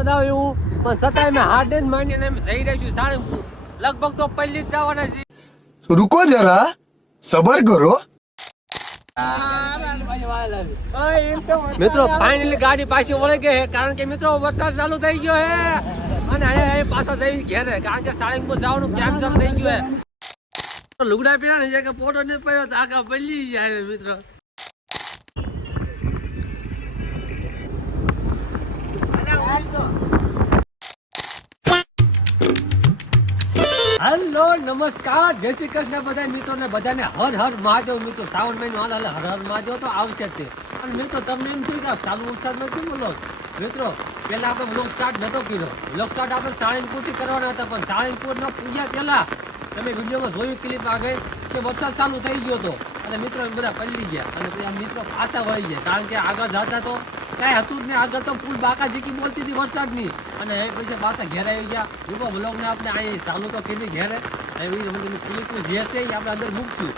વરસાદ આવે એવું પણ છતાંય મેં હાથ જ માનીને એમ જઈ રહ્યું છું સાળંગપુર. લગભગ તો પહેલી જ જવાના છે. रुको जरा सबर करो। મિત્રો ફાઇનલી ગાડી પાછી વળી ગઈ છે કારણ કે મિત્રો વરસાદ ચાલુ થઈ ગયો છે અને અહીંયા પાછા જઈને ઘેરે કારણ કે સાળંગપુર જવાનું કેન્સલ થઈ ગયું છે. લુગડા પહેર્યા ને કે ફોટો નથી પડ્યો તો આખા પલ્લી જાય મિત્રો. હેલો નમસ્કાર જય શ્રી કૃષ્ણ બધા મિત્રોને બધાને હર હર મહાદેવ. મિત્રો શ્રાવણ મહિનો હાલ હર હર મહાદેવ તો આવશે જ તે. અને મિત્રો તમને એમ થયું કે ચાલુ વરસાદમાં કેમ બોલો મિત્રો પહેલા આપણે વ્લોગ સ્ટાર્ટ નતો કર્યો. વ્લોગ સ્ટાર્ટ આપણે સાળંગપુરથી કરવાના હતા પણ સાળંગપુરના પૂજા પહેલા તમે વિડીયોમાં જોયું ક્લિપ આગળ કે વરસાદ ચાલુ થઈ ગયો હતો અને મિત્રો બધા પલળી ગયા અને પછી આ મિત્રો પાછા વળી ગયા કારણ કે આગળ જતા તો કાંઈ હતું જ નહીં. આગળ તો ફૂલ બાકા જીકી બોલતી હતી વરસાદની અને એ પછી પાછા ઘેરે આવી ગયા. લોકો વ્લોગને આપણે અહીં ચાલુ તો કીધી ઘેરે ક્લિપ જે છે એ આપણે અંદર મૂકશું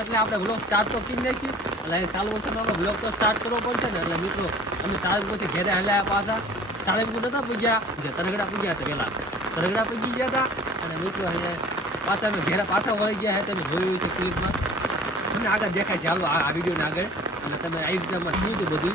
એટલે આપણે વ્લોગ સ્ટાર્ટ તો કરી નાખ્યું એટલે અહીં ચાલુ વરસાદમાં આપણે વ્લોગ તો સ્ટાર્ટ કરવો પડશે ને. એટલે મિત્રો અમે સાળંગપુરથી ઘેરે હલાયા પાછા. સાળંગપુર નતા પૂજ્યા જે તરગડા પૂજ્યા હતા પહેલાં તરગડા પૂજી ગયા હતા અને મિત્રો અહીંયા પાછા અમે ઘેરા પાછા વળી ગયા હતા. તમે જોયું છે ક્લિપમાં તમને આગળ દેખાય ચાલો આ વિડીયોને આગળ અને તમે આવી રીતના શું હતું બધું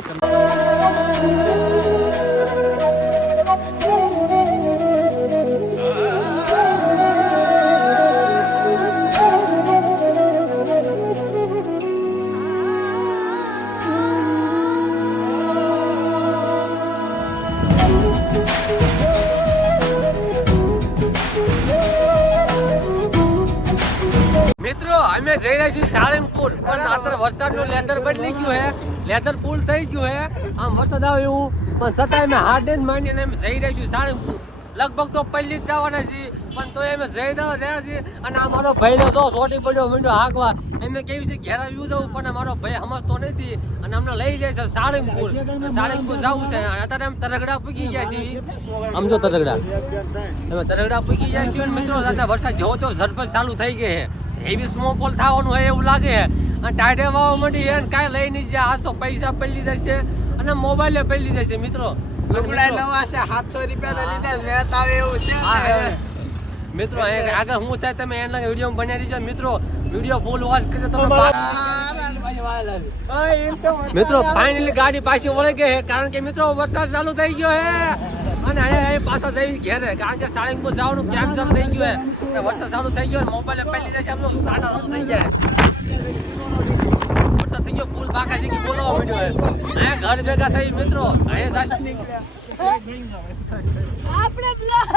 મિત્રો અમે જઈ રહ્યા છીએ સાળંગપુર પણ અત્યારે વરસાદનું લેધર બદલી ગયું છે. લેધર પુલ થઈ ગયું છે આમ વરસાદ આવે એવું પણ છતાંય અમે હાથ જ માનીને અમે જઈ રહ્યા છીએ સાળંગપુર. લગભગ તો પહેલી જ જવાના છીએ પણ તો અમે જઈ રહ્યા છીએ અને આ મારો ભાઈ તો સોટી પડ્યો મીંડો હાંકવા એમને કેવી છે ઘેરા વ્યૂ જવું પણ મારો ભાઈ સમજતો નથી અને અમને લઈ જાય છે સાળંગપુર. સાળંગપુર જવું છે અત્યારે અમે તરગડા પૂગી ગયા છીએ. સમજો તરગડા અમે તરગડા પૂગી ગયા છીએ મિત્રો વરસાદ જેવો તો ઝડપટ ચાલુ થઈ ગઈ છે. એવી સ્નોફોલ થવાનું હોય એવું લાગે છે અને ટાઈટે વાવા મળી છે ને કાંઈ લઈ નહીં જાય. આજ તો પૈસા પડી જશે અને મોબાઈલે પડી જશે મિત્રો. નવા છે 700 રૂપિયા લીધા વેત આવે એવું છે મિત્રો આગળ હું થાય તમે એના વિડીયો બનાવી દીજો મિત્રો. વિડીયો ફૂલ વોચ કરી તમે મિત્રો ફાઇનલી ગાડી પાછી વળી ગઈ છે કારણ કે મિત્રો વરસાદ ચાલુ થઈ ગયો છે અને અહીંયા પાછા જઈને ઘેરે કારણ કે સાળંગપુર જવાનું કેન્સલ થઈ ગયું છે. વરસાદ ચાલુ થઈ ગયો મોબાઈલે પહેલી જાય છે આપણો સાડા ચાલુ થઈ જાય. વરસાદ થઈ ગયો ફૂલ બાકા છે કે બોલવા મળ્યો છે અહીંયા ઘર ભેગા થઈ મિત્રો અહીંયા આપણે બ્લોગ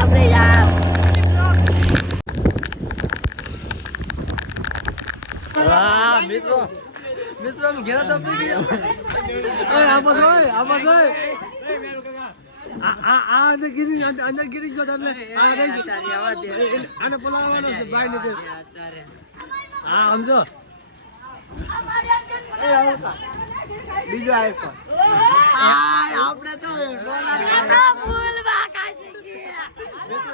આપણે યાર વાહ મિત્રો મિત્રો અમે ઘેરા તો પી ગયા. આમાં જોઈ આ અંદર ગીરી ગયો એટલે આને બોલાવવાનો છે ભાઈ ને હા સમજો બીજો આઈફોન આપણે તો ફૂલ બાકા છે મિત્રો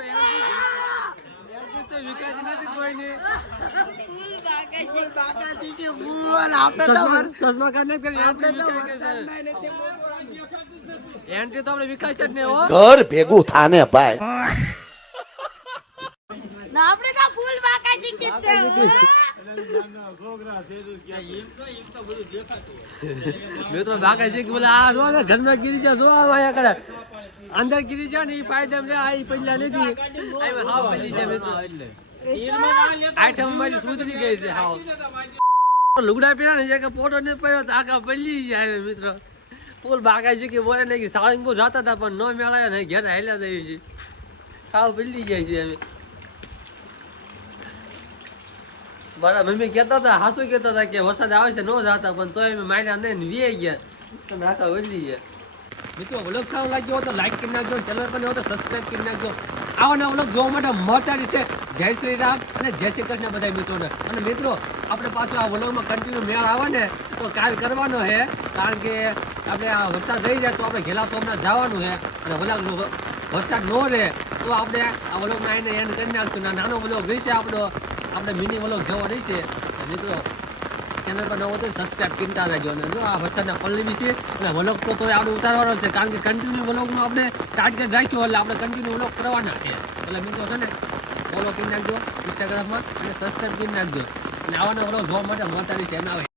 તો વિકાસ નથી કોઈને બાકાજી કે બોલ આપણે તો ચશ્મા કાઢને કરી આપણે એન્ટ્રી તો આપણે વિકાસ જ ને હો घर भेगू थाने भाई ના આપણે તો ફૂલ બાકા છે કે મિત્રો બાકા છે કે બોલે આ જો ઘરમાં ગીરી જા જો આયા કરે અંદર ગીરી જા ને ઈ ફાયદા લે આ પહેલા નથી આ હાવ પહેલી જાય મિત્રો એટલે આઈટમ મારી સુધરી ગઈ છે હાવ. લુગડા પહેર્યા ને કે ફોટો નથી પડ્યો તો આખા પલ્લી જાય મિત્રો. ફૂલ બાકા છે કે બોલે નહીં કે સાળંગપુર જતા હતા પણ ન મેળાયા ને ઘેર હાલ્યા જઈએ છીએ હાવ પલ્લી જાય છે અમે. મારા મમ્મી કહેતા હતા હાસુ કહેતા હતા કે વરસાદ આવે છે ન જતા પણ તોય અમે માર્યા નહીં ને વી ગયા તમે આખા વળી ગયા. મિત્રો વ્લોગ સારો લાગ્યો તો લાઈક કરી નાખજો ચેનલ પર તો સબસ્ક્રાઈબ કરી નાખજો. આવા નવા વ્લોગ જોવા માટે મળતા છે. જય શ્રી રામ અને જય શ્રી કૃષ્ણ બધા મિત્રોને. અને મિત્રો આપણે પાછું આ વ્લોગમાં કન્ટિન્યુ મેળ આવે ને તો કાલ કરવાનો છે કારણ કે આપણે આ વરસાદ રહી જાય તો આપણે ઘેલા સોમનાથ જવાનું છે અને વરસાદ ન રહે તો આપણે આ વ્લોગને આવીને એન્ડ કરી નાખશું. નાનો વ્લોગ રહેશે આપણો આપણે મિની વ્લોગ જવા રહેશે મિત્રો ચેનલ પર નવો તો સબસ્ક્રાઇબ કરતા રહેજો. અને જો આ વરસાદના પલ્લવી છે અને વ્લોગ તો આપણે ઉતારવાનો છે, કારણ કે કન્ટિન્યુ વ્લોગનું આપણે ટાર્ગેટ રાખ્યું એટલે આપણે કન્ટિન્યુ વ્લોગ કરવાના છે. એટલે મિત્રો છે ને ફોલો કરી નાખજો ઇન્સ્ટાગ્રામમાં અને સબસ્ક્રાઇબ કરી નાખજો. અને આવાના વ્લોગ જોવા માટે મોટાની ચેનલ આવે.